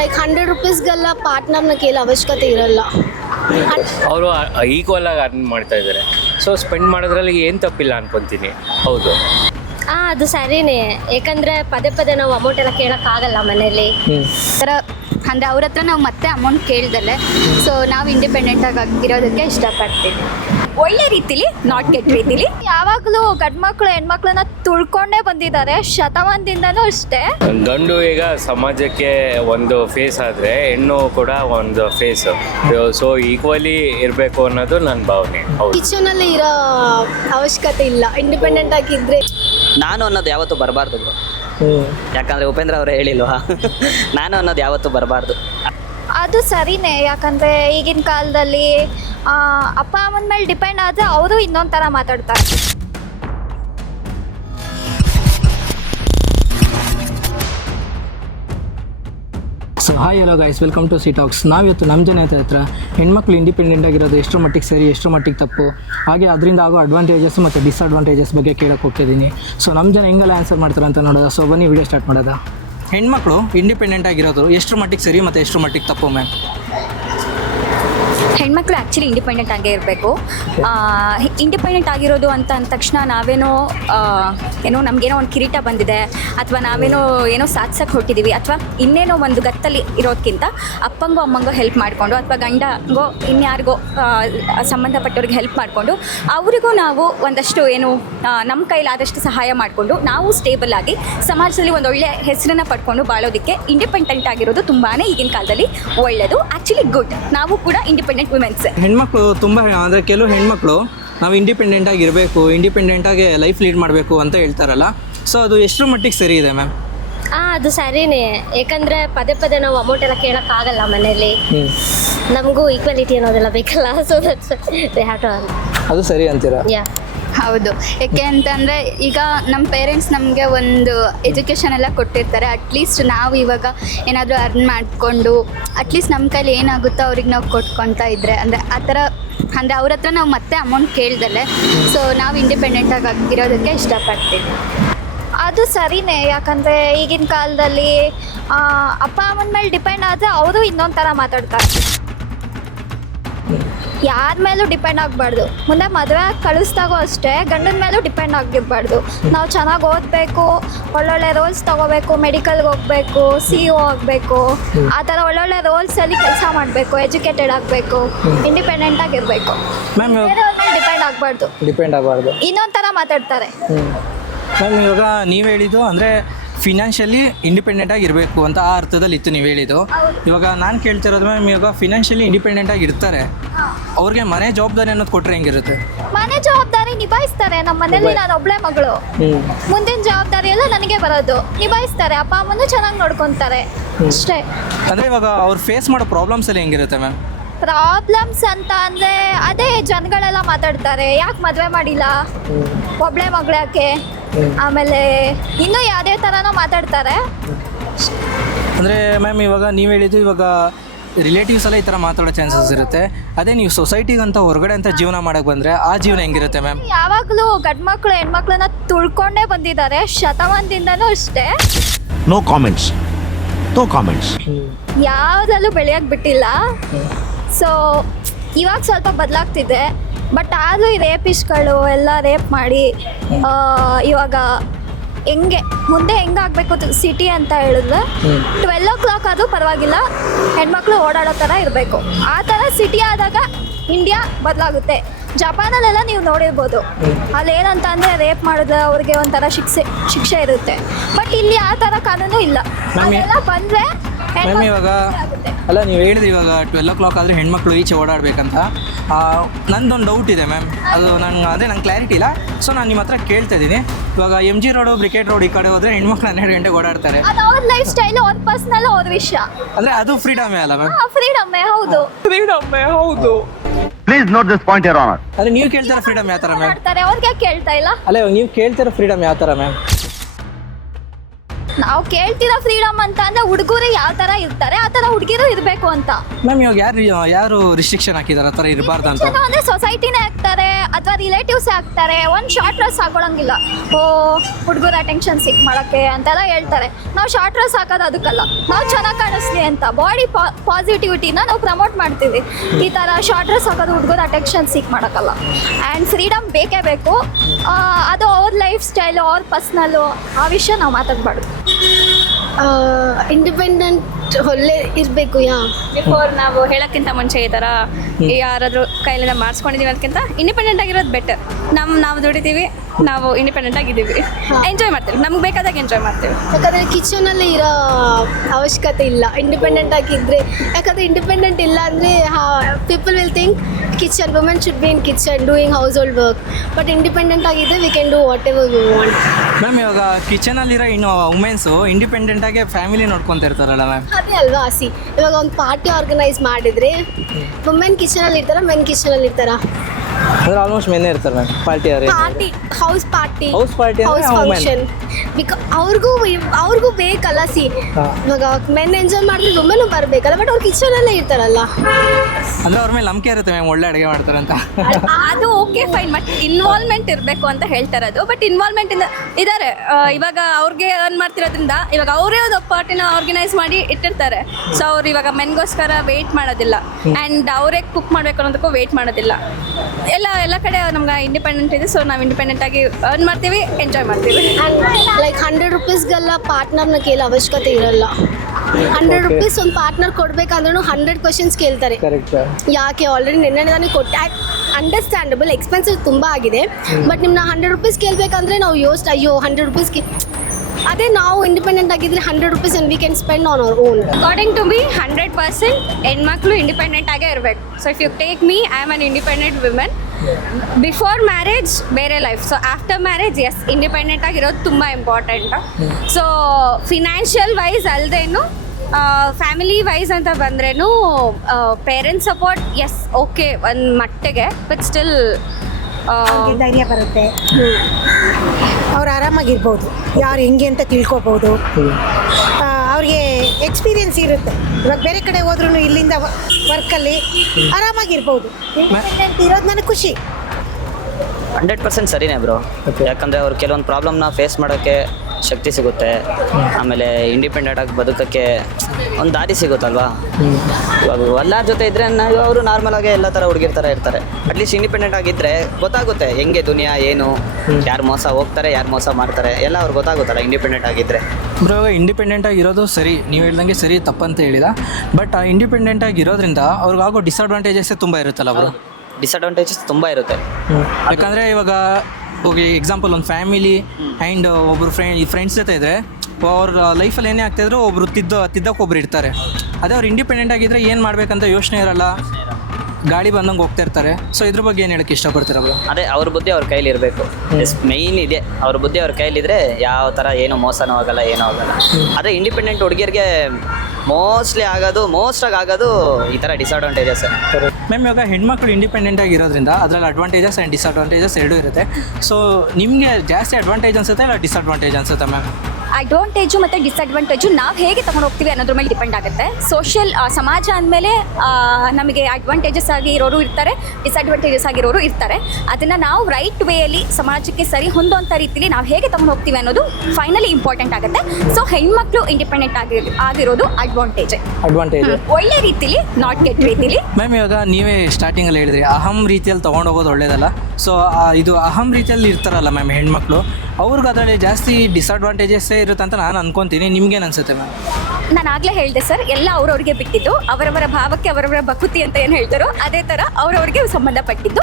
Like 100 ರುಪೀಸ್ಗೆಲ್ಲ ಪಾರ್ಟ್ನರ್ನ ಕೇಳೋ ಅವಶ್ಯಕತೆ ಇರಲ್ಲ. ಅವರು ಈಕ್ವಲ್ ಆಗಿ ಅರ್ನ್ ಮಾಡ್ತಾ ಇದ್ದಾರೆ. ಸೊ ಸ್ಪೆಂಡ್ ಮಾಡೋದ್ರಲ್ಲಿ ಏನು ತಪ್ಪಿಲ್ಲ ಅನ್ಕೊತೀನಿ. ಹೌದು, ಅದು ಸರಿನೇ. ಯಾಕಂದರೆ ಪದೇ ಪದೇ ನಾವು ಅಮೌಂಟ್ ಎಲ್ಲ ಕೇಳೋಕ್ಕಾಗಲ್ಲ ಮನೇಲಿ. ಥರ ಅಂದರೆ ಅವ್ರ ಹತ್ರ ನಾವು ಮತ್ತೆ ಅಮೌಂಟ್ ಕೇಳ್ದಲೆ ಸೊ ನಾವು ಇಂಡಿಪೆಂಡೆಂಟಾಗಿ ಇರೋದಕ್ಕೆ ಇಷ್ಟಪಡ್ತೀವಿ. ಒಳ್ಳೆ ರೀತಿಲಿ, ನಾಟ್ ಕೆಟ್ಟ ರೀತಿಲಿ. ಯಾವಾಗಲೂ ಗಂಡು ಮಕ್ಕಳು ಹೆಣ್ಮಕ್ಳನ್ನ ತುಳ್ಕೊಂಡೇ ಬಂದಿದ್ದಾರೆ ಶತಮಾನದಿಂದನೂ ಅಷ್ಟೇ. ಗಂಡು ಈಗ ಸಮಾಜಕ್ಕೆ ಒಂದು ಫೇಸ್ ಆದರೆ ಹೆಣ್ಣು ಕೂಡ ಒಂದು ಫೇಸ್. ಸೊ ಈಕ್ವಲಿ ಇರಬೇಕು ಅನ್ನೋದು ನನ್ನ ಭಾವನೆ. ಹೌದು, ಕಿಚನಲ್ಲಿ ಇರೋ ಅವಶ್ಯಕತೆ ಇಲ್ಲ. ಇಂಡಿಪೆಂಡೆಂಟ್ ಆಗಿದ್ದರೆ ನಾನು ಅನ್ನೋದು ಯಾವತ್ತೂ ಬರಬಾರ್ದು ಬ್ರೋ. ಯಾಕಂದರೆ ಉಪೇಂದ್ರ ಅವರೇ ಹೇಳಿಲ್ವಾ, ನಾನು ಅನ್ನೋದು ಯಾವತ್ತೂ ಬರಬಾರ್ದು. ಅದು ಸರಿನೇ. ಯಾಕಂದರೆ ಈಗಿನ ಕಾಲದಲ್ಲಿ ಅಪ್ಪ ಅಮ್ಮನ ಮೇಲೆ ಡಿಪೆಂಡ್ ಆದರೆ ಅವರು ಇನ್ನೊಂದು ಥರ ಮಾತಾಡ್ತಾರೆ. So hi hello guys, welcome to C talks. ನಾವಿವತ್ತು ನಮ್ಮ ಜನತೆ ಹತ್ರ ಹೆಣ್ಮಕ್ಳು ಇಂಡಿಪೆಂಡೆಂಟ್ ಆಗಿರೋದು ಎಷ್ಟರ ಮಟ್ಟಿಗೆ ಸರಿ, ಎಷ್ಟರ ಮಟ್ಟಿಗೆ ತಪ್ಪು, ಹಾಗೆ ಅದರಿಂದ ಆಗೋ ಅಡ್ವಾಂಟೇಜಸ್ ಮತ್ತು ಡಿಸ್ಅಡ್ವಾಂಟೇಜಸ್ ಬಗ್ಗೆ ಕೇಳೋಕೆ ಹೋಗ್ತಿದ್ದೀನಿ. ಸೊ ನಮ್ಮ ಜನ ಹೆಂಗೆಲ್ಲ ಆನ್ಸರ್ ಮಾಡ್ತಾರೆ ಅಂತ ನೋಡೋದು. ಸೊ ಬನ್ನಿ ವಿಡಿಯೋ ಸ್ಟಾರ್ಟ್ ಮಾಡೋದು. ಹೆಣ್ಮಕ್ಳು ಇಂಡಿಪೆಂಡೆಂಟ್ ಆಗಿರೋದು ಎಷ್ಟರ ಮಟ್ಟಿಗೆ ಸರಿ ಮತ್ತು ಎಷ್ಟರ ಮಟ್ಟಿಗೆ ತಪ್ಪು ಮ್ಯಾಮ್? ಹೆಣ್ಮಕ್ಳು ಆ್ಯಕ್ಚುಲಿ ಇಂಡಿಪೆಂಡೆಂಟ್ ಆಗೇ ಇರಬೇಕು. ಇಂಡಿಪೆಂಡೆಂಟ್ ಆಗಿರೋದು ಅಂತ ಅಂದ ತಕ್ಷಣ ನಾವೇನೋ ನಮಗೇನೋ ಒಂದು ಕಿರೀಟ ಬಂದಿದೆ ಅಥವಾ ನಾವೇನೋ ಏನೋ ಸಾಧಿಸಕ್ಕೆ ಹೊಟ್ಟಿದ್ದೀವಿ ಅಥವಾ ಇನ್ನೇನೋ ಒಂದು ಗತ್ತಲ್ಲಿ ಇರೋದಕ್ಕಿಂತ ಅಪ್ಪಂಗೋ ಅಮ್ಮಂಗೋ ಹೆಲ್ಪ್ ಮಾಡಿಕೊಂಡು ಅಥವಾ ಗಂಡಗೋ ಇನ್ಯಾರಿಗೋ ಸಂಬಂಧಪಟ್ಟವ್ರಿಗೆ ಹೆಲ್ಪ್ ಮಾಡಿಕೊಂಡು ಅವರಿಗೂ ನಾವು ಒಂದಷ್ಟು ಏನು ನಮ್ಮ ಕೈಲಾದಷ್ಟು ಸಹಾಯ ಮಾಡಿಕೊಂಡು ನಾವು ಸ್ಟೇಬಲ್ ಆಗಿ ಸಮಾಜದಲ್ಲಿ ಒಂದು ಒಳ್ಳೆಯ ಹೆಸರನ್ನು ಪಡ್ಕೊಂಡು ಬಾಳೋದಕ್ಕೆ ಇಂಡಿಪೆಂಡೆಂಟ್ ಆಗಿರೋದು ತುಂಬಾ ಈಗಿನ ಕಾಲದಲ್ಲಿ ಒಳ್ಳೆಯದು. Actually good. ನಾವು ಕೂಡ ಇಂಡಿಪೆಂಡೆಂಟ್ ವುಮೆನ್ಸ್. ಹೆಣ್ಮಕ್ಳು ತುಂಬ ಅಂದರೆ ಕೆಲವು ಹೆಣ್ಮಕ್ಳು ನಾವು ಇಂಡಿಪೆಂಡೆಂಟಾಗಿ ಇರಬೇಕು, ಇಂಡಿಪೆಂಡೆಂಟಾಗಿ ಲೈಫ್ ಲೀಡ್ ಮಾಡಬೇಕು ಅಂತ ಹೇಳ್ತಾರಲ್ಲ. ಸೊ ಅದು ಎಷ್ಟರ ಮಟ್ಟಿಗೆ ಸರಿ ಇದೆ ಮ್ಯಾಮ್? ಅದು ಸರಿನೇ. ಯಾಕಂದರೆ ಪದೇ ಪದೇ ನಾವು ಅಮೌಂಟ್ ಎಲ್ಲ ಕೇಳೋಕ್ಕಾಗಲ್ಲ ಮನೇಲಿ. ನಮಗೂ ಈಕ್ವಾಲಿಟಿ ಅನ್ನೋದೆಲ್ಲ ಬೇಕಲ್ಲ. So that's they have to earn. ಅದು ಸರಿ ಅಂತೀರಾ? ಯಾ, ಹೌದು. ಏಕೆ ಅಂತಂದರೆ ಈಗ ನಮ್ಮ ಪೇರೆಂಟ್ಸ್ ನಮಗೆ ಒಂದು ಎಜುಕೇಷನ್ ಎಲ್ಲ ಕೊಟ್ಟಿರ್ತಾರೆ. ಅಟ್ಲೀಸ್ಟ್ ನಾವು ಇವಾಗ ಏನಾದರೂ ಅರ್ನ್ ಮಾಡಿಕೊಂಡು ಅಟ್ಲೀಸ್ಟ್ ನಮ್ಮ ಕೈಲಿ ಏನಾಗುತ್ತೋ ಅವ್ರಿಗೆ ನಾವು ಕೊಟ್ಕೊತಾ ಇದ್ದರೆ ಅಂದರೆ ಆ ಥರ ಅಂದರೆ ಅವ್ರ ಹತ್ರ ನಾವು ಮತ್ತೆ ಅಮೌಂಟ್ ಕೇಳ್ದಲೆ ಸೊ ನಾವು ಇಂಡಿಪೆಂಡೆಂಟಾಗಿ ಇರೋದಕ್ಕೆ ಇಷ್ಟಪಡ್ತೀವಿ. ಅದು ಸರಿನೇ. ಯಾಕಂದರೆ ಈಗಿನ ಕಾಲದಲ್ಲಿ ಅಪ್ಪ ಅಮ್ಮನ ಮೇಲೆ ಡಿಪೆಂಡ್ ಆದರೆ ಅವರು ಇನ್ನೊಂದು ಥರ ಮಾತಾಡ್ತಾರೆ. ಯಾರ ಮೇಲೂ ಡಿಪೆಂಡ್ ಆಗಬಾರ್ದು. ಮುಂದೆ ಮದುವೆ ಕಳಿಸ್ದಾಗೂ ಅಷ್ಟೇ ಗಂಡನ ಮೇಲೂ ಡಿಪೆಂಡ್ ಆಗಿರಬಾರ್ದು. ನಾವು ಚೆನ್ನಾಗಿ ಓದಬೇಕು, ಒಳ್ಳೊಳ್ಳೆ ರೋಲ್ಸ್ ತೊಗೋಬೇಕು, ಮೆಡಿಕಲ್ಗೆ ಹೋಗಬೇಕು, CEO ಆಗಬೇಕು, ಆ ಥರ ಒಳ್ಳೊಳ್ಳೆ ರೋಲ್ಸಲ್ಲಿ ಕೆಲಸ ಮಾಡಬೇಕು, ಎಜುಕೇಟೆಡ್ ಆಗಬೇಕು, ಇಂಡಿಪೆಂಡೆಂಟ್ ಆಗಿರಬೇಕು. ಮ್ಯಾಮ್ ಬೇರೆಯವ್ರ ಮೇಲೆ ಡಿಪೆಂಡ್ ಆಗಬಾರ್ದು. ಡಿಪೆಂಡ್ ಆಗಬಾರ್ದು. ಇನ್ನೊಂದು ಥರ ಮಾತಾಡ್ತಾರೆ. ಮ್ಯಾಮ್ ಇವಾಗ ನೀವು ಹೇಳಿದ್ದು ಅಂದರೆ ಫಿನಾನ್ಷಿಯಲಿ ಇಂಡಿಪೆಂಡೆಂಟಾಗಿ ಇರಬೇಕು ಅಂತ ಆ ಅರ್ಥದಲ್ಲಿ ಇತ್ತು ನೀವು ಹೇಳಿದ್ದು. ಇವಾಗ ನಾನು ಕೇಳ್ತಿರೋದು ಮ್ಯಾಮ್, ಇವಾಗ ಫಿನಾನ್ಷಿಯಲಿ ಇಂಡಿಪೆಂಡೆಂಟಾಗಿ ಇರ್ತಾರೆ, ಅವ್ರಿಗೆ ಮನೆ ಜವಾಬ್ದಾರಿ ಅನ್ನೋದು ಕೊಟ್ಟರೆ ಹೆಂಗಿರುತ್ತೆ? ಮನೆ ಜವಾಬ್ದಾರಿ ನಿಭಾಯಿಸ್ತಾರೆ. ನಮ್ಮ ಮನೇಲಿ ನಾನು ಒಬ್ಬಳೇ ಮಗಳು, ಮುಂದಿನ ಜವಾಬ್ದಾರಿ ಎಲ್ಲ ನನಗೆ ಬರೋದು. ನಿಭಾಯಿಸ್ತಾರೆ. ಅಪ್ಪ ಅಮ್ಮನೂ ಚೆನ್ನಾಗಿ ನೋಡ್ಕೊತಾರೆ ಅಷ್ಟೇ. ಅಂದರೆ ಇವಾಗ ಅವ್ರು ಫೇಸ್ ಮಾಡೋ ಪ್ರಾಬ್ಲಮ್ಸ್ ಎಲ್ಲ ಹೆಂಗಿರುತ್ತೆ ಮ್ಯಾಮ್? ಪ್ರಾಬ್ಲಮ್ಸ್ ಅಂತ ಅಂದರೆ ಅದೇ ಜನಗಳೆಲ್ಲ ಮಾತಾಡ್ತಾರೆ, ಯಾಕೆ ಮದುವೆ ಮಾಡಿಲ್ಲ, ಒಬ್ಬಳೇ ಮಗಳು ಯಾಕೆ, ಆಮೇಲೆ ಇನ್ನೂ ಯಾವುದೇ ಥರನೂ ಮಾತಾಡ್ತಾರೆ. ಅಂದರೆ ಮ್ಯಾಮ್ ಇವಾಗ ನೀವು ಹೇಳಿದ್ದು ಇವಾಗ ರಿಲೇಟಿವ್ಸ್ ಎಲ್ಲ ಈ ಥರ ಮಾತಾಡೋ ಚಾನ್ಸಸ್ ಇರುತ್ತೆ. ಅದೇ ನೀವು ಸೊಸೈಟಿಗಂತ ಹೊರಗಡೆ ಅಂತ ಜೀವನ ಮಾಡೋಕ್ಕೆ ಬಂದರೆ ಆ ಜೀವನ ಹೆಂಗಿರುತ್ತೆ ಮ್ಯಾಮ್? ಯಾವಾಗಲೂ ಗಂಡು ಮಕ್ಕಳು ಹೆಣ್ಮಕ್ಳನ್ನ ತುಳ್ಕೊಂಡೇ ಬಂದಿದ್ದಾರೆ ಶತಮಾನದಿಂದನೂ ಅಷ್ಟೇ. No comments. ಯಾವುದಲ್ಲೂ ಬೆಳೆಯೋಕ್ಕೆ ಬಿಟ್ಟಿಲ್ಲ. ಸೊ ಇವಾಗ ಸ್ವಲ್ಪ ಬದಲಾಗ್ತಿದೆ. ಬಟ್ ಆದರೂ ಈ ರೇಪಿಸ್ಟ್ಗಳು ಎಲ್ಲ ರೇಪ್ ಮಾಡಿ ಇವಾಗ ಮುಂದೆ ಹೆಂಗಾಗಬೇಕು ಸಿಟಿ ಅಂತ ಹೇಳಿದ್ರೆ 12 o'clock ಆದರೂ ಪರವಾಗಿಲ್ಲ, ಹೆಣ್ಮಕ್ಳು ಓಡಾಡೋ ಥರ ಇರಬೇಕು. ಆ ಥರ ಸಿಟಿ ಆದಾಗ ಇಂಡಿಯಾ ಬದಲಾಗುತ್ತೆ. ಜಪಾನಲ್ಲೆಲ್ಲ ನೀವು ನೋಡಿರ್ಬೋದು, ಅಲ್ಲೇನಂತ ಅಂದರೆ ರೇಪ್ ಮಾಡಿದ್ರೆ ಅವ್ರಿಗೆ ಒಂಥರ ಶಿಕ್ಷೆ ಇರುತ್ತೆ. ಬಟ್ ಇಲ್ಲಿ ಆ ಥರ ಕಾನೂನು ಇಲ್ಲ. ಅಲ್ಲೆಲ್ಲ ಬಂದರೆ ಮ್ಯಾಮ್ ಇವಾಗ ಅಲ್ಲ ನೀವು ಹೇಳಿದ್ರಿ ಇವಾಗ 12 o'clock ಆದರೆ ಹೆಣ್ಮಕ್ಳು ಈಚೆ ಓಡಾಡಬೇಕಂತ. ನಂದೊಂದು ಡೌಟ್ ಇದೆ ಮ್ಯಾಮ್, ಅದು ನಂಗೆ ಕ್ಲಾರಿಟಿ ಇಲ್ಲ. ಸೊ ನಾನು ನಿಮ್ಮ ಹತ್ರ ಕೇಳ್ತಾ ಇದ್ದೀನಿ. ಇವಾಗ MG ರೋಡು, ಬ್ರಿಗೇಡ್ ರೋಡ್ ಈ ಕಡೆ ಹೋದರೆ ಹೆಣ್ಮಕ್ಳು 12 ಗಂಟೆಗೆ ಓಡಾಡ್ತಾರೆ. ಅದು ಅವ್ರ ಲೈಫ್ ಸ್ಟೈಲು, ಅವ್ರ ಪರ್ಸ್ನಲ್, ಅವ್ರ ವಿಷಯ. ಅಂದರೆ ಅದು ಫ್ರೀಡಮೇ ಅಲ್ಲ ಮ್ಯಾಮ್? ಫ್ರೀಡಮ್ಮೇ, ಹೌದು. Please note this point, Your Honor. ಅಂದರೆ ನೀವು ಕೇಳ್ತಾರೋ ಫ್ರೀಡಮ್ ಯಾವ ಥರ ಮ್ಯಾಮ್? ಮಾಡ್ತಾರೆ, ಅವ್ರಿಗೆ ಕೇಳ್ತಾ ಇಲ್ಲ. ಅಲ್ಲ ಇವಾಗ ನೀವು ಕೇಳ್ತಿರೋ ಫ್ರೀಡಮ್ ಯಾವ ಥರ ಮ್ಯಾಮ್? ನಾವು ಕೇಳ್ತಿರೋ ಫ್ರೀಡಮ್ ಅಂತ ಅಂದರೆ ಹುಡುಗರು ಯಾವ ಥರ ಇರ್ತಾರೆ ಆ ಥರ ಹುಡುಗಿರು ಇರಬೇಕು ಅಂತ. ಮ್ಯಾಮ್ ಇವಾಗ ಯಾರು ರಿಸ್ಟ್ರಿಕ್ಷನ್ ಹಾಕಿದಾರೆ ಆ ಥರ ಇರಬಾರ್ದು ಅಂತ? ಅಂದರೆ ಸೊಸೈಟಿನೇ ಆಗ್ತಾರೆ ಅಥವಾ ರಿಲೇಟಿವ್ಸೇ ಆಗ್ತಾರೆ. ಒಂದು ಶಾರ್ಟ್ ಡ್ರೆಸ್ ಹಾಕೊಳ್ಳೋಂಗಿಲ್ಲ, ಓ ಹುಡುಗರ ಅಟೆನ್ಷನ್ ಸಿಕ್ ಮಾಡೋಕ್ಕೆ ಅಂತೆಲ್ಲ ಹೇಳ್ತಾರೆ. ನಾವು ಶಾರ್ಟ್ ಡ್ರೆಸ್ ಹಾಕೋದು ಅದಕ್ಕಲ್ಲ, ನಾವು ಚೆನ್ನಾಗಿ ಕಾಣಿಸ್ಲಿ ಅಂತ ಬಾಡಿ ಪಾಸಿಟಿವಿಟಿನ ನಾವು ಪ್ರಮೋಟ್ ಮಾಡ್ತೀವಿ. ಈ ಥರ ಶಾರ್ಟ್ ಡ್ರೆಸ್ ಹಾಕೋದು ಹುಡುಗರ ಅಟೆನ್ಷನ್ ಸಿಕ್ ಮಾಡೋಕ್ಕಲ್ಲ. ಆ್ಯಂಡ್ ಫ್ರೀಡಮ್ ಬೇಕೇ ಬೇಕು. ಅದು ಅವ್ರ ಲೈಫ್ ಸ್ಟೈಲು, ಅವ್ರ ಪರ್ಸ್ನಲ್ಲು, ಆ ವಿಷಯ ನಾವು ಮಾತಾಡಬಾರ್ದು. ಇಂಡಿಪೆಂಡೆಂಟ್ ಒಳ್ಳೆ ಇರಬೇಕು. ಬಿಫೋರ್ ನಾವು ಹೇಳೋಕ್ಕಿಂತ ಮುಂಚೆ ಈ ಥರ ಯಾರಾದರೂ ಕೈಲಿಂದ ಮಾಡಿಸ್ಕೊಂಡಿದ್ದೀವಿ ಅದಕ್ಕಿಂತ ಇಂಡಿಪೆಂಡೆಂಟ್ ಆಗಿರೋದು ಬೆಟರ್. ನಾವು ದುಡಿತೀವಿ, ನಾವು ಇಂಡಿಪೆಂಡೆಂಟ್ ಆಗಿದ್ದೀವಿ, ಎಂಜಾಯ್ ಮಾಡ್ತೀವಿ, ನಮ್ಗೆ ಬೇಕಾದಾಗ ಎಂಜಾಯ್ ಮಾಡ್ತೀವಿ. ಯಾಕಂದರೆ ಕಿಚನಲ್ಲಿ ಇರೋ ಅವಶ್ಯಕತೆ ಇಲ್ಲ ಇಂಡಿಪೆಂಡೆಂಟ್ ಆಗಿದ್ದರೆ. ಯಾಕಂದರೆ ಇಂಡಿಪೆಂಡೆಂಟ್ ಇಲ್ಲ ಅಂದರೆ people will think kitchen women should be in kitchen doing household work. But independent ಆಗಿದ್ದರೆ we can do whatever we want. Ma'am ಇವಾಗ ಕಿಚನಲ್ಲಿರೋ ಇನ್ನು ವುಮೆನ್ಸು ಇಂಡಿಪೆಂಡೆಂಟಾಗಿ ಫ್ಯಾಮಿಲಿ ನೋಡ್ಕೊತಾ ಇರ್ತಾರಲ್ಲ ಮ್ಯಾಮ್? ಅದೇ ಅಲ್ವಾ ಇವಾಗ ಒಂದು ಪಾರ್ಟಿ ಆರ್ಗನೈಸ್ ಮಾಡಿದರೆ ವುಮೆನ್ ಕಿಚನಲ್ಲಿ ಇರ್ತಾರ, ಮೆನ್ ಕಿಚನಲ್ಲಿ ಇರ್ತಾರ? ಅಂದ್ರೆ ಆಲ್ಮೋಸ್ಟ್ ಮೆನ್ನೇ ಇರ್ತಾರೆ ಮ್ಯಾಮ್ ಪಾರ್ಟಿ ಹೌಸ್ ಪಾರ್ಟಿ ಅಂದ್ರೆ ಫಂಕ್ಷನ್. ಬಿಕಾಸ್ ಅವ್ರಿಗೂ ಬೇಕಲ್ಲ. ಇವಾಗ ಮೆನ್ ಎಂಜಾಯ್ ಮಾಡಿದ್ರೆ ವುಮೆನ್ ಬರಬೇಕಲ್ಲ, ಬಟ್ ಅವ್ರು ಕಿಚನಲ್ಲೇ ಇರ್ತಾರಲ್ಲ. ಅಂದ್ರೆ ಅವ್ರ ಮೇಲೆ ನಂಬಿಕೆ ಇರುತ್ತೆ ಮ್ಯಾಮ್, ಒಳ್ಳೆ ಅಡುಗೆ ಮಾಡ್ತಾರೆ ಅಂತ. ಅದು ಓಕೆ ಫೈನ್, ಬಟ್ ಇನ್ವಾಲ್ವ್ಮೆಂಟ್ ಇರಬೇಕು ಅಂತ ಹೇಳ್ತಾರೆ ಅದು. ಬಟ್ ಇನ್ವಾಲ್ವ್ಮೆಂಟ್ ಇದ್ದಾರೆ. ಇವಾಗ ಅವ್ರಿಗೆ ಅರ್ನ್ ಮಾಡ್ತಿರೋದ್ರಿಂದ ಇವಾಗ ಅವರೇ ಒಂದು ಪಾರ್ಟಿನ ಆರ್ಗನೈಸ್ ಮಾಡಿ ಇಟ್ಟಿರ್ತಾರೆ. ಸೊ ಅವ್ರು ಇವಾಗ ಮೆನ್ಗೋಸ್ಕರ ವೆಯ್ಟ್ ಮಾಡೋದಿಲ್ಲ, ಆ್ಯಂಡ್ ಅವರೇ ಕುಕ್ ಮಾಡಬೇಕು ಅನ್ನೋದಕ್ಕೂ ವೆಯ್ಟ್ ಮಾಡೋದಿಲ್ಲ. ಎಲ್ಲ ಕಡೆ ನಮ್ಗೆ ಇಂಡಿಪೆಂಡೆಂಟ್ ಇದೆ. ಸೊ ನಾವು ಇಂಡಿಪೆಂಡೆಂಟ್ ಆಗಿ ಅರ್ನ್ ಮಾಡ್ತೀವಿ, ಎಂಜಾಯ್ ಮಾಡ್ತೀವಿ. ಲೈಕ್ 100 ರೂಪೀಸ್ಗೆಲ್ಲ ಪಾರ್ಟ್ನರ್ನ ಕೇಳೋ ಅವಶ್ಯಕತೆ ಇರಲ್ಲ. 100 ರೂಪೀಸ್ ಒಂದು ಪಾರ್ಟ್ನರ್ ಕೊಡ್ಬೇಕಂದ್ರೂ 100 ಕ್ವಶನ್ಸ್ ಕೇಳ್ತಾರೆ. ಯಾಕೆ ಆಲ್ರೆಡಿ ನೆನ್ನೆ ಕೊಟ್ಟೆ. ಅಂಡರ್ಸ್ಟ್ಯಾಂಡಬಲ್, ಎಕ್ಸ್ಪೆನ್ಸಿವ್ ತುಂಬ ಆಗಿದೆ. ಬಟ್ ನಿಮ್ಮನ್ನ 100 ರೂಪೀಸ್ ಕೇಳಬೇಕಂದ್ರೆ ನಾವು ಅಯ್ಯೋ 100 ರೂಪೀಸ್ಗೆ. ಅದೇ ನಾವು ಇಂಡಿಪೆಂಡೆಂಟ್ ಆಗಿದ್ರೆ 100 rupees and we can spend on our own. According to me 100% ಹೆಣ್ಮಕ್ಳು ಇಂಡಿಪೆಂಡೆಂಟ್ ಆಗೇ ಇರಬೇಕು. So if you take me, I am an independent women. Before marriage ಬೇರೆ life. So after marriage is independent ಆಗಿರೋದು ತುಂಬ important. So financial wise ಅಲ್ಲದೇನು family wise ಅಂತ ಬಂದ್ರೇನು parents support is okay ಒಂದು ಮಟ್ಟಿಗೆ, ಬಟ್ ಸ್ಟಿಲ್ ಧೈರ್ಯ ಬರುತ್ತೆ, ಅವ್ರು ಆರಾಮಾಗಿರ್ಬೋದು, ಯಾರು ಹೆಂಗೆ ಅಂತ ತಿಳ್ಕೊಬೋದು, ಅವ್ರಿಗೆ ಎಕ್ಸ್ಪೀರಿಯನ್ಸ್ ಇರುತ್ತೆ. ಇವಾಗ ಬೇರೆ ಕಡೆ ಹೋದ್ರೂ ಇಲ್ಲಿಂದ ವರ್ಕಲ್ಲಿ ಆರಾಮಾಗಿರ್ಬೋದು. ಇಂಡಿಪೆಂಡೆಂಟ್ ಇರೋದು ನನಗೆ ಖುಷಿ. 100% ಸರಿನೇ ಬ್ರೋ. ಯಾಕಂದರೆ ಅವ್ರು ಕೆಲವೊಂದು ಪ್ರಾಬ್ಲಮ್ನ ಫೇಸ್ ಮಾಡೋಕ್ಕೆ ಶಕ್ತಿ ಸಿಗುತ್ತೆ. ಆಮೇಲೆ ಇಂಡಿಪೆಂಡೆಂಟ್ ಆಗಿ ಬದುಕೋಕ್ಕೆ ಒಂದು ದಾರಿ ಸಿಗುತ್ತಲ್ವಾ. ಇವಾಗ ಎಲ್ಲರ ಜೊತೆ ಇದ್ದರೆ ಅವರು ನಾರ್ಮಲಾಗಿ ಎಲ್ಲ ಥರ ಹುಡುಗಿರ್ ಥರ ಇರ್ತಾರೆ. ಅಟ್ಲೀಸ್ಟ್ ಇಂಡಿಪೆಂಡೆಂಟ್ ಆಗಿದ್ದರೆ ಗೊತ್ತಾಗುತ್ತೆ ಹೆಂಗೆ ದುನಿಯಾ ಏನು, ಯಾರು ಮೋಸ ಹೋಗ್ತಾರೆ, ಯಾರು ಮೋಸ ಮಾಡ್ತಾರೆ, ಎಲ್ಲ ಅವ್ರಿಗೆ ಗೊತ್ತಾಗುತ್ತಲ್ಲ ಇಂಡಿಪೆಂಡೆಂಟ್ ಆಗಿದ್ದರೆ. ಬ್ರೋ ಇಂಡಿಪೆಂಡೆಂಟ್ ಆಗಿರೋದು ಸರಿ, ನೀವು ಹೇಳ್ದಂಗೆ ಸರಿ ತಪ್ಪಂತ ಹೇಳಿದ. ಬಟ್ ಇಂಡಿಪೆಂಡೆಂಟ್ ಆಗಿರೋದ್ರಿಂದ ಅವ್ರಿಗಾಗೋ ಡಿಸ್ಅಡ್ವಾಂಟೇಜಸ್ಸೇ ತುಂಬ ಇರುತ್ತಲ್ಲ ಬ್ರೋ? ಡಿಸ್ಅಡ್ವಾಂಟೇಜಸ್ ತುಂಬ ಇರುತ್ತೆ. ಯಾಕಂದರೆ ಇವಾಗ ಎಕ್ಸಾಂಪಲ್ ಒಂದು ಫ್ಯಾಮಿಲಿ ಆ್ಯಂಡ್ ಒಬ್ಬರು ಫ್ರೆಂಡ್ಸ್ ಜೊತೆ ಇದ್ದರೆ ಅವ್ರ ಲೈಫಲ್ಲಿ ಏನೇ ಆಗ್ತಾಯಿದ್ರು ಒಬ್ಬರು ತಿದ್ದಕ್ಕೆ ಒಬ್ರು ಇರ್ತಾರೆ. ಅದೇ ಅವ್ರು ಇಂಡಿಪೆಂಡೆಂಟ್ ಆಗಿದ್ದರೆ ಏನು ಮಾಡಬೇಕಂತ ಯೋಚನೆ ಇರಲ್ಲ, ಗಾಳಿ ಬಂದಂಗೆ ಹೋಗ್ತಾ ಇರ್ತಾರೆ. ಸೊ ಇದ್ರ ಬಗ್ಗೆ ಏನು ಹೇಳೋಕ್ಕೆ ಇಷ್ಟಪಡ್ತೀರಲ್ಲ? ಅದೇ ಅವ್ರ ಬುದ್ಧಿ ಅವ್ರ ಕೈಲಿ ಇರಬೇಕು. ಮೈನ್ ಇದೆ, ಅವ್ರ ಬುದ್ಧಿ ಅವ್ರ ಕೈಲಿದ್ರೆ ಯಾವ ಥರ ಏನು ಮೋಸನೂ ಆಗಲ್ಲ, ಏನೂ ಆಗಲ್ಲ. ಅದೇ ಇಂಡಿಪೆಂಡೆಂಟ್ ಹುಡುಗಿಯರಿಗೆ ಮೋಸ್ಟಾಗಿ ಆಗೋದು ಈ ಥರ ಡಿಸ್ಅಡ್ವಾಂಟೇಜಸ್. ಮ್ಯಾಮ್ ಇವಾಗ ಹೆಣ್ಮಕ್ಳು ಇಂಡಿಪೆಂಡೆಂಟ್ ಆಗಿರೋದ್ರಿಂದ ಅದರಲ್ಲಿ ಅಡ್ವಾಂಟೇಜಸ್ ಆ್ಯಂಡ್ ಡಿಸ್ಅಡ್ವಾಂಟೇಜಸ್ ಎರಡೂ ಇರುತ್ತೆ. ಸೊ ನಿಮಗೆ ಜಾಸ್ತಿ ಅಡ್ವಾಂಟೇಜ್ ಅನ್ಸುತ್ತೆ ಇಲ್ಲ ಡಿಸ್ಅಡ್ವಾಂಟೇಜ್ ಅನ್ಸುತ್ತೆ ಮ್ಯಾಮ್? ಅಡ್ವಾಂಟೇಜು ಮತ್ತು ಡಿಸ್ಅಡ್ವಾಂಟೇಜು ನಾವು ಹೇಗೆ ತಗೊಂಡು ಹೋಗ್ತೀವಿ ಅನ್ನೋದ್ರ ಮೇಲೆ ಡಿಪೆಂಡ್ ಆಗುತ್ತೆ. ಸಮಾಜ ಅಂದಮೇಲೆ ನಮಗೆ ಅಡ್ವಾಂಟೇಜಸ್ ಆಗಿ ಇರೋರು ಇರ್ತಾರೆ, ಡಿಸ್ಅಡ್ವಾಂಟೇಜಸ್ ಆಗಿರೋರು ಇರ್ತಾರೆ. ಅದನ್ನು ನಾವು ರೈಟ್ ವೇಯಲ್ಲಿ ಸಮಾಜಕ್ಕೆ ಸರಿ ಹೊಂದೋಂಥ ರೀತಿಲಿ ನಾವು ಹೇಗೆ ತಗೊಂಡು ಹೋಗ್ತೀವಿ ಅನ್ನೋದು ಫೈನಲಿ ಇಂಪಾರ್ಟೆಂಟ್ ಆಗುತ್ತೆ. ಸೊ ಹೆಣ್ಮಕ್ಳು ಇಂಡಿಪೆಂಡೆಂಟ್ ಆಗಿರೋದು ಅಡ್ವಾಂಟೇಜ್, ಒಳ್ಳೆ ರೀತಿಲಿ, ನಾಟ್ ಕೆಟ್ಟ ರೀತಿಲಿ. ಮ್ಯಾಮ್ ಇವಾಗ ನೀವೇ ಸ್ಟಾರ್ಟಿಂಗಲ್ಲಿ ಹೇಳಿದ್ರಿ ಅಹಂ ರೀತಿಯಲ್ಲಿ ತೊಗೊಂಡೋಗೋದು ಒಳ್ಳೇದಲ್ಲ. ಸೊ ಇದು ಅಹಂ ರೀತಿಯಲ್ಲಿ ಇರ್ತಾರಲ್ಲ ಮ್ಯಾಮ್ ಹೆಣ್ಮಕ್ಳು, ಅವ್ರಿಗೆ ಅದರಲ್ಲಿ ಜಾಸ್ತಿ ಡಿಸ್ಅಡ್ವಾಂಟೇಜಸ್ಸೇ ಇರುತ್ತೆ ಅಂತ ನಾನು ಅನ್ಕೊತೀನಿ. ನಿಮ್ಗೇನು ಅನ್ಸುತ್ತೆ ಮ್ಯಾಮ್? ನಾನು ಆಗಲೇ ಹೇಳಿದೆ ಸರ್, ಎಲ್ಲ ಅವ್ರವ್ರಿಗೆ ಬಿಟ್ಟಿದ್ದು, ಅವರವರ ಭಾವಕ್ಕೆ ಅವರವರ ಭಕುತಿ ಅಂತ ಏನು ಹೇಳ್ತಾರೋ ಅದೇ ಥರ ಅವ್ರವ್ರಿಗೆ ಸಂಬಂಧಪಟ್ಟಿದ್ದು.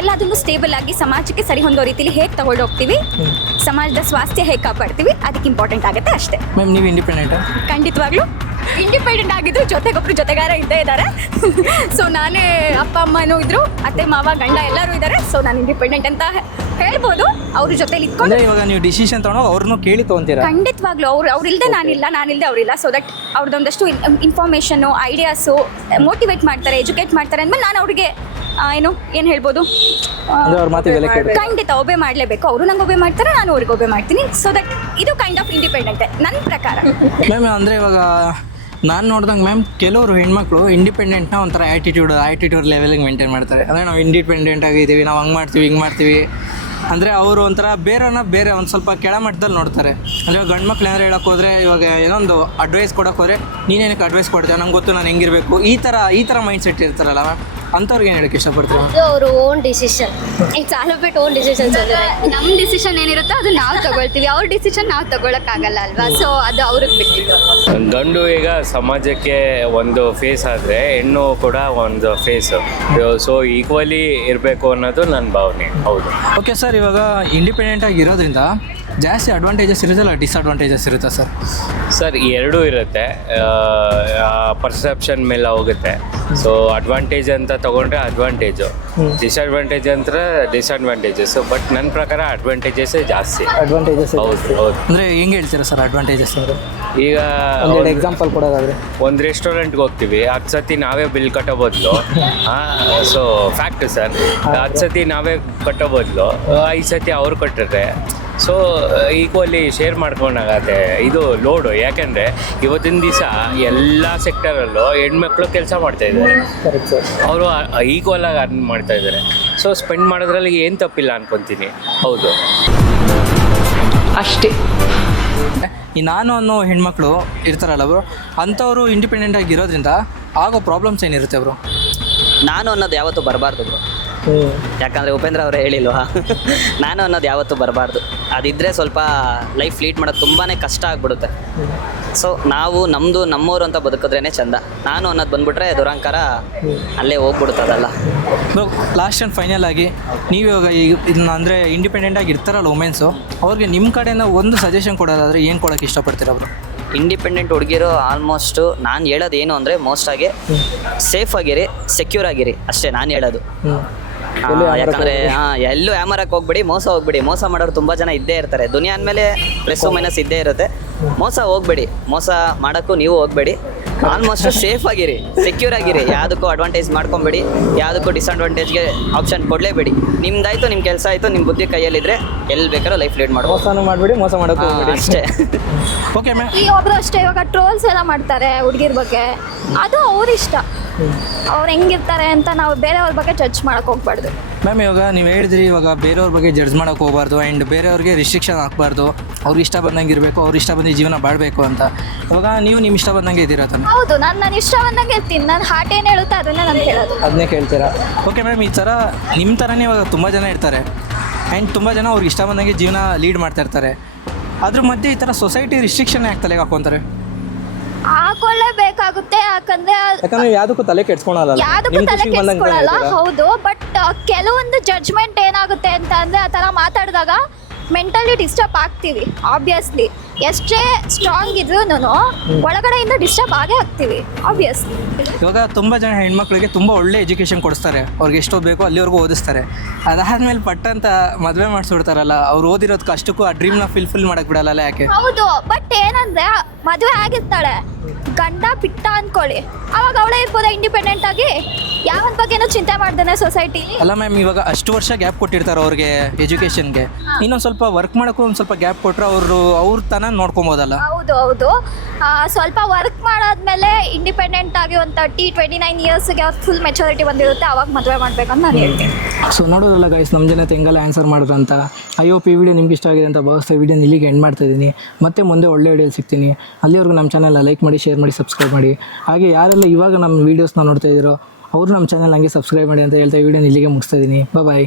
ಎಲ್ಲದನ್ನು ಸ್ಟೇಬಲ್ ಆಗಿ ಸಮಾಜಕ್ಕೆ ಸರಿ ಹೊಂದೋ ರೀತಿಲಿ ಹೇಗೆ ತಗೊಂಡು ಹೋಗ್ತೀವಿ, ಸಮಾಜದ ಸ್ವಾಸ್ಥ್ಯ ಹೇಗೆ ಕಾಪಾಡ್ತೀವಿ, ಅದಕ್ಕೆ ಇಂಪಾರ್ಟೆಂಟ್ ಆಗುತ್ತೆ ಅಷ್ಟೇ. ಮ್ಯಾಮ್ ನೀವು ಇಂಡಿಪೆಂಡೆಂಟ್? ಖಂಡಿತವಾಗ್ಲೂ ಇಂಡಿಪೆಂಡೆಂಟ್ ಆಗಿದ್ದು, ಜೊತೆಗೊಬ್ಬರು ಜೊತೆಗಾರ ಇದ್ದೇ ಇದ್ದಾರೆ. ಸೊ ನಾನೇ ಅಪ್ಪ ಅಮ್ಮನೂ ಇದ್ರು, ಅತ್ತೆ ಮಾವ ಗಂಡ ಎಲ್ಲರೂ ಇದ್ದಾರೆ. ಸೊ ನಾನು ಇಂಡಿಪೆಂಡೆಂಟ್ ಅಂತ ಹೇಳ್ಬೋದು. ಅವ್ರ ಜೊತೆಲಿ ಇಟ್ಕೊಂಡು ಇವಾಗ ನೀವು ಡಿಸಿಷನ್ ತೊಗೊಂಡು ಅವ್ರನ್ನೂ ಕೇಳಿ ತೊಗೊಂತೀರಾ? ಖಂಡಿತವಾಗ್ಲೂ ಅವ್ರಿಲ್ದೆ ನಾನಿಲ್ಲದೆ ಅವರಿಲ್ಲ. ಸೊ ದಟ್ ಅವ್ರದ್ದೊಂದಷ್ಟು ಇನ್ಫಾರ್ಮೇಷನ್ನು, ಐಡಿಯಾಸು ಮೋಟಿವೇಟ್ ಮಾಡ್ತಾರೆ, ಎಜುಕೇಟ್ ಮಾಡ್ತಾರೆ ಅಂದಮೇಲೆ ನಾನು ಅವ್ರಿಗೆ ಏನು ಹೇಳ್ಬೋದು, ಅವ್ರ ಮಾತು ಬೆಲೆ ಕೇಳಿ ಖಂಡಿತ ಒಬೆ ಮಾಡಲೇಬೇಕು. ಅವರು ನಂಗೆ ಒಬೆ ಮಾಡ್ತಾರೆ, ನಾನು ಅವ್ರಿಗೆ ಒಬೆ ಮಾಡ್ತೀನಿ. ಸೊ ದಟ್ ಇದು ಕೈಂಡ್ ಆಫ್ ಇಂಡಿಪೆಂಡೆಂಟೇ ನನ್ನ ಪ್ರಕಾರ. ಮ್ಯಾಮ್ ಅಂದರೆ ಇವಾಗ ನಾನು ನೋಡ್ದಂಗೆ ಮ್ಯಾಮ್ ಕೆಲವರು ಹೆಣ್ಮಕ್ಳು ಇಂಡಿಪೆಂಡೆಂಟ್ನ ಒಂಥರ ಆ್ಯಟಿಟ್ಯೂಡ್ ಲೆವೆಲಿಗೆ ಮೇಂಟೈನ್ ಮಾಡ್ತಾರೆ. ಅಂದರೆ ನಾವು ಇಂಡಿಪೆಂಡೆಂಟ್ ಆಗಿದ್ದೀವಿ, ನಾವು ಹಂಗೆ ಮಾಡ್ತೀವಿ ಹಿಂಗೆ ಮಾಡ್ತೀವಿ ಅಂದರೆ ಅವರು ಒಂಥರ ಬೇರೆ ಒಂದು ಸ್ವಲ್ಪ ಕೆಳಮಟ್ಟದಲ್ಲಿ ನೋಡ್ತಾರೆ. ಅಂದರೆ ಗಂಡು ಮಕ್ಳು ಏನಾರು ಹೇಳೋಕೆ ಹೋದರೆ ಇವಾಗ ಏನೊಂದು ಅಡ್ವೈಸ್ ಕೊಡೋಕೆ ಹೋದರೆ ನೀನೇನಕ್ಕೆ ಅಡ್ವೈಸ್ ಕೊಡ್ತೀಯ, ನಂಗೆ ಗೊತ್ತು ನಾನು ಹೆಂಗಿರಬೇಕು, ಈ ಥರ ಮೈಂಡ್ ಸೆಟ್ ಇರ್ತಾರಲ್ಲ ಮ್ಯಾಮ್, ಅಂಥವ್ರಿಗೆ ಏನು ಹೇಳೋಕ್ಕೆ ಇಷ್ಟಪಡ್ತೀವಿ? ಇದು ಅವ್ರ own decision. It's all about own decisions. ನಮ್ಮ ಡಿಸಿಷನ್ ಏನಿರುತ್ತೋ ಅದು ನಾವು ತಗೊಳ್ತೀವಿ, ಅವ್ರ ಡಿಸಿಷನ್ ನಾವು ತಗೊಳಕ್ಕಾಗಲ್ಲ ಅಲ್ವಾ, ಸೊ ಅದು ಅವ್ರಿಗೆ ಬಿಟ್ಟಿದ್ದು. ಗಂಡು ಈಗ ಸಮಾಜಕ್ಕೆ ಒಂದು ಫೇಸ್ ಆದರೆ ಹೆಣ್ಣು ಕೂಡ ಒಂದು ಫೇಸ್. ಸೊ ಈಕ್ವಲಿ ಇರಬೇಕು ಅನ್ನೋದು ನನ್ನ ಭಾವನೆ. ಹೌದು. ಓಕೆ ಸರ್, ಇವಾಗ ಇಂಡಿಪೆಂಡೆಂಟ್ ಆಗಿರೋದ್ರಿಂದ ಜಾಸ್ತಿ ಅಡ್ವಾಂಟೇಜಸ್ ಇರುತ್ತಲ್ಲ ಡಿಸ್ಅಡ್ವಾಂಟೇಜಸ್ ಇರುತ್ತಾ ಸರ್? ಸರ್ ಎರಡೂ ಇರುತ್ತೆ, ಪರ್ಸೆಪ್ಷನ್ ಮೇಲೆ ಹೋಗುತ್ತೆ. ಸೊ ಅಡ್ವಾಂಟೇಜ್ ಅಂತ ತಗೊಂಡ್ರೆ ಅಡ್ವಾಂಟೇಜು, ಡಿಸ್ಅಡ್ವಾಂಟೇಜ್ ಅಂತ ಡಿಸ್ಅಡ್ವಾಂಟೇಜಸ್ಸು. ಬಟ್ ನನ್ನ ಪ್ರಕಾರ ಅಡ್ವಾಂಟೇಜಸ್ಸೇ ಜಾಸ್ತಿ. ಅಡ್ವಾಂಟೇಜಸ್ ಹೌದು. ಅಂದರೆ ಹೆಂಗೆ ಹೇಳ್ತೀರಾ ಸರ್ ಅಡ್ವಾಂಟೇಜಸ್ ಅಂದರೆ? ಈಗ ಒಂದೆರಡು ಎಕ್ಸಾಂಪಲ್ ಕೊಡೋದಾದರೆ, ಒಂದು ರೆಸ್ಟೋರೆಂಟ್ಗೆ ಹೋಗ್ತೀವಿ, 10 ಸತಿ ನಾವೇ ಬಿಲ್ ಕಟ್ಟೋ ಬದಲು, ಸೊ ಫ್ಯಾಕ್ಟ್ ಸರ್, 10 ಸತಿ ನಾವೇ ಕಟ್ಟೋ ಬದಲು 5 ಸತಿ ಅವ್ರು ಕಟ್ಟಿದ್ರೆ ಸೊ ಈಕ್ವಲಿ ಶೇರ್ ಮಾಡ್ಕೊಂಡಾಗತ್ತೆ ಇದು ಲೋಡು. ಯಾಕೆಂದರೆ ಇವತ್ತಿನ ದಿವಸ ಎಲ್ಲ ಸೆಕ್ಟರಲ್ಲೂ ಹೆಣ್ಮಕ್ಳು ಕೆಲಸ ಮಾಡ್ತಾಯಿದ್ದಾರೆ, ಅವರು ಈಕ್ವಲಾಗಿ ಅರ್ನ್ ಮಾಡ್ತಾಯಿದ್ದಾರೆ. ಸೊ ಸ್ಪೆಂಡ್ ಮಾಡೋದ್ರಲ್ಲಿ ಏನು ತಪ್ಪಿಲ್ಲ ಅನ್ಕೊತೀನಿ. ಹೌದು ಅಷ್ಟೇ. ಈ ನಾನು ಅನ್ನೋ ಹೆಣ್ಮಕ್ಳು ಇರ್ತಾರಲ್ಲ ಅವರು, ಅಂಥವರು ಇಂಡಿಪೆಂಡೆಂಟ್ ಆಗಿರೋದ್ರಿಂದ ಆಗೋ ಪ್ರಾಬ್ಲಮ್ಸ್ ಏನಿರುತ್ತೆ ಅವರು? ನಾನು ಅನ್ನೋದು ಯಾವತ್ತೂ ಬರಬಾರ್ದು ಬ್ರೋ. ಯಾಕಂದರೆ ಉಪೇಂದ್ರ ಅವರೇ ಹೇಳಿಲ್ವಾ, ನಾನು ಅನ್ನೋದು ಯಾವತ್ತೂ ಬರಬಾರ್ದು. ಅದಿದ್ದರೆ ಸ್ವಲ್ಪ ಲೈಫ್ ಲೀಡ್ ಮಾಡೋದು ತುಂಬಾ ಕಷ್ಟ ಆಗಿಬಿಡುತ್ತೆ. ಸೊ ನಾವು ನಮ್ಮವರು ಅಂತ ಬದುಕಿದ್ರೇ ಚೆಂದ. ನಾನು ಅನ್ನೋದು ಬಂದ್ಬಿಟ್ರೆ ದುರಂಕಾರ ಅಲ್ಲೇ ಹೋಗ್ಬಿಡುತ್ತದಲ್ಲ. ಲಾಸ್ಟ್ ಆ್ಯಂಡ್ ಫೈನಲ್ ಆಗಿ ನೀವು ಇವಾಗ ಇದನ್ನ ಅಂದರೆ ಇಂಡಿಪೆಂಡೆಂಟ್ ಆಗಿ ಇರ್ತಾರಲ್ಲ ವುಮೆನ್ಸು, ಅವ್ರಿಗೆ ನಿಮ್ಮ ಕಡೆಯಿಂದ ಒಂದು ಸಜೆಷನ್ ಕೊಡೋದಾದರೆ ಏನು ಕೊಡೋಕ್ಕೆ ಇಷ್ಟಪಡ್ತೀರ ಅವರು? ಇಂಡಿಪೆಂಡೆಂಟ್ ಹುಡುಗಿರು ಆಲ್ಮೋಸ್ಟು ನಾನು ಹೇಳೋದು ಏನು ಅಂದರೆ ಮೋಸ್ಟಾಗಿ ಸೇಫ್ ಆಗಿರಿ, ಸೆಕ್ಯೂರ್ ಆಗಿರಿ ಅಷ್ಟೇ ನಾನು ಹೇಳೋದು. ಯಾಕಂದರೆ ಎಲ್ಲೂ ಹ್ಯಾಮರಕ್ಕೆ ಹೋಗ್ಬೇಡಿ, ಹೋಗ್ಬೇಡಿ. ಮೋಸ ಮಾಡೋರು ತುಂಬ ಜನ ಇದ್ದೇ ಇರ್ತಾರೆ. ದುನಿಯಾ ಅಂದಮೇಲೆ ಪ್ಲಸ್ ಮೈನಸ್ ಇದ್ದೇ ಇರುತ್ತೆ. ಹೋಗ್ಬೇಡಿ, ಮೋಸ ಮಾಡೋಕ್ಕೂ ನೀವು ಹೋಗ್ಬೇಡಿ. ಆಲ್ಮೋಸ್ಟ್ ಸೇಫ್ ಆಗಿರಿ, ಸೆಕ್ಯೂರ್ ಆಗಿರಿ. ಯಾವುದಕ್ಕೂ ಅಡ್ವಾಂಟೇಜ್ ಮಾಡ್ಕೊಬೇಡಿ, ಯಾವುದಕ್ಕೂ ಡಿಸ್ಅಡ್ವಾಂಟೇಜ್ಗೆ ಆಪ್ಷನ್ ಕೊಡಲೇಬೇಡಿ. ನಿಮ್ದಾಯ್ತು, ನಿಮ್ಮ ಕೆಲಸ ಆಯಿತು, ನಿಮ್ಮ ಬುದ್ಧಿ ಕೈಯಲ್ಲಿದ್ದರೆ ಎಲ್ಲಿ ಬೇಕಾದ್ರೂ ಲೈಫ್ ಲೀಡ್ ಮಾಡ್ಬೋದು. ಮೋಸನೂ ಮಾಡಬೇಡಿ, ಮೋಸ ಮಾಡೋಕ್ಕೂ ಅಷ್ಟೇ. Okay ma'am. ಈ ಒಬ್ರು ಅಷ್ಟೇ, ಇವಾಗ ಟ್ರೋಲ್ಸ್ ಎಲ್ಲ ಮಾಡ್ತಾರೆ ಹುಡುಗಿರ ಬಗ್ಗೆ, ಅದು ಅವ್ರ ಇಷ್ಟ, ಅವ್ರು ಹೆಂಗಿರ್ತಾರೆ ಅಂತ ನಾವು ಬೇರೆಯವ್ರ ಬಗ್ಗೆ ಜಡ್ಜ್ ಮಾಡೋಕೆ ಹೋಗ್ಬಾರ್ದು. ಮ್ಯಾಮ್ ಇವಾಗ ನೀವು ಹೇಳಿದ್ರಿ, ಇವಾಗ ಬೇರೆಯವ್ರ ಬಗ್ಗೆ ಜಡ್ಜ್ ಮಾಡೋಕೆ ಹೋಗ್ಬಾರ್ದು ಆ್ಯಂಡ್ ಬೇರೆಯವ್ರಿಗೆ ರಿಸ್ಟ್ರಿಕ್ಷನ್ ಹಾಕ್ಬಾರ್ದು, ಅವ್ರಿಗೆ ಇಷ್ಟ ಬಂದಂಗೆ ಇರಬೇಕು, ಅವ್ರು ಇಷ್ಟ ಬಂದು ಜೀವನ ಬಾಳಬೇಕು ಅಂತ. ಇವಾಗ ನೀವು ನಿಮ್ಮ ಇಷ್ಟ ಬಂದಂಗೆ ಇದ್ದೀರಾ ತಾನೆ? ಹೌದು, ನಾನು ಇಷ್ಟ ಬಂದಂಗೆ ಇರ್ತೀನಿ. ನನ್ನ ಹಾರ್ಟ್ ಏನು ಹೇಳುತ್ತೆ ಅದನ್ನೇ ನಾನು ಹೇಳೋದು. ಅದನ್ನೇ ಕೇಳ್ತೀರಾ? ಓಕೆ ಮ್ಯಾಮ್, ಈ ಥರ ನಿಮ್ಮ ಥರನೇ ಇವಾಗ ತುಂಬ ಜನ ಇರ್ತಾರೆ ಆ್ಯಂಡ್ ತುಂಬ ಜನ ಅವ್ರಿಗೆ ಇಷ್ಟ ಬಂದಂಗೆ ಜೀವನ ಲೀಡ್ ಮಾಡ್ತಾ ಇರ್ತಾರೆ. ಅದ್ರ ಮಧ್ಯೆ ಈ ಥರ ಸೊಸೈಟಿ ರಿಸ್ಟ್ರಿಕ್ಷನ್ ಯಾಕೆ ತಲೆಗೆ ಹಾಕೊಂತಾರೆ? ಹಾಕೊಳ್ಳೇಬೇಕಾಗುತ್ತೆ, ಯಾಕಂದ್ರೆ ಯಾವುದಕ್ಕೂ ತಲೆ ಕೆಡ್ಸ್ಕೊಳಲ್ಲ, ಯಾವುದಕ್ಕೂ ತಲೆ ಕೆಡ್ಸ್ಕೊಳಲ್ಲ. ಹೌದು, ಬಟ್ ಕೆಲವೊಂದು ಜಡ್ಜ್ಮೆಂಟ್ ಏನಾಗುತ್ತೆ ಅಂತ ಅಂದರೆ ಆ ಥರ ಮಾತಾಡಿದಾಗ ಮೆಂಟಲಿ ಡಿಸ್ಟರ್ಬ್ ಆಗ್ತೀವಿ. ಆಬ್ವಿಯಸ್ಲಿ ಎಷ್ಟೇ ಸ್ಟ್ರಾಂಗ್ ಇದ್ರೂ ಒಳಗಡೆಯಿಂದ ಡಿಸ್ಟರ್ಬ್ ಆಗೇ ಆಗ್ತೀವಿ ಆಬ್ವಿಯಸ್ಲಿ. ಇವಾಗ ತುಂಬ ಜನ ಹೆಣ್ಮಕ್ಳಿಗೆ ತುಂಬ ಒಳ್ಳೆ ಎಜುಕೇಷನ್ ಕೊಡಿಸ್ತಾರೆ, ಅವ್ರಿಗೆ ಎಷ್ಟೋ ಬೇಕೋ ಅಲ್ಲಿವರೆಗೂ ಓದಿಸ್ತಾರೆ. ಅದಾದಮೇಲೆ ಪಟ್ಟಂತ ಮದುವೆ ಮಾಡಿಸ್ಬಿಡ್ತಾರಲ್ಲ, ಅವ್ರು ಓದಿರೋದಕ್ಕೆ ಅಷ್ಟಕ್ಕೂ ಆ ಡ್ರೀಮ್ನ ಫುಲ್ಫಿಲ್ ಮಾಡಕ್ಕೆ ಬಿಡಲ್ಲ. ಯಾಕೆ? ಹೌದು, ಬಟ್ ಏನಂದರೆ ಮದುವೆ ಆಗಿರ್ತಾಳೆ, ಗಂಡ ಬಿಟ್ಟ ಅಂದ್ಕೊಳ್ಳಿ, ಅವಾಗ ಅವಳೇ ಇರ್ಬೋದಾ ಇಂಡಿಪೆಂಡೆಂಟ್ ಆಗಿ, ಯಾವ ಬಗ್ಗೆನೂ ಚಿಂತೆ ಮಾಡ್ದೇನೆ ಸೊಸೈಟಿಲಿ. ಅಲ್ಲ ಮ್ಯಾಮ್, ಇವಾಗ ಅಷ್ಟು ವರ್ಷ ಗ್ಯಾಪ್ ಕೊಟ್ಟಿರ್ತಾರೆ ಅವ್ರಿಗೆ ಎಜುಕೇಷನ್ಗೆ, ಇನ್ನೊಂದು ಸ್ವಲ್ಪ ವರ್ಕ್ ಮಾಡೋಕ್ಕೂ ಒಂದು ಸ್ವಲ್ಪ ಗ್ಯಾಪ್ ಕೊಟ್ಟರೆ ಅವ್ರ ತನ ನೋಡ್ಕೊಬೋದಲ್ಲ. ಹೌದು, ಸ್ವಲ್ಪ ವರ್ಕ್ ಮಾಡಾದ್ಮೇಲೆ ಇಂಡಿಪೆಂಡೆಂಟ್ ಆಗಿ ಒಂದು 30-29 ಇಯರ್ಸ್ಗೆ ಅವ್ರು ಫುಲ್ ಮೆಚುರಿಟಿ ಬಂದಿರುತ್ತೆ, ಅವಾಗ ಮದುವೆ ಮಾಡ್ಬೇಕಂತ ನಾನು ಹೇಳ್ತೀನಿ. ಸೊ ನೋಡೋದಲ್ಲ ಗೈಸ್, ನಮ್ಮ ಜನ ಹೆಂಗೆಲ್ಲ ಆನ್ಸರ್ ಮಾಡಿದ್ರು ಅಂತ. ಐ ಹೋಪ್ ಈ ವಿಡಿಯೋ ನಿಮ್ಗೆ ಇಷ್ಟ ಆಗಿದೆ ಅಂತ ಭಾವಿಸ್ತಾ ವಿಡಿಯೋನ ಇಲ್ಲಿಗೆ ಎಂಡ್ ಮಾಡ್ತಾ ಇದ್ದೀನಿ. ಮತ್ತೆ ಮುಂದೆ ಒಳ್ಳೆ ವಿಡಿಯೋ ಸಿಗ್ತೀನಿ. ಅಲ್ಲಿವರೆಗೂ ನಮ್ಮ ಚಾನಲ್ನ ಲೈಕ್ ಮಾಡಿ, ಶೇರ್ ಮಾಡಿ, ಸಬ್ಸ್ಕ್ರೈಬ್ ಮಾಡಿ. ಹಾಗೆ ಯಾರೆಲ್ಲ ಇವಾಗ ನಮ್ಮ ವೀಡಿಯೋಸ್ನ ನೋಡ್ತಾ ಇದ್ದೀರೋ ಅವರು ನಮ್ಮ ಚಾನಲ್ ಹಂಗೆ ಸಬ್ಸ್ಕ್ರೈಬ್ ಮಾಡಿ ಅಂತ ಹೇಳ್ತಾ ವಿಡಿಯೋನ ಇಲ್ಲಿಗೆ ಮುಗಿಸ್ತಾ ಇದ್ದೀನಿ. ಬಾಯ್.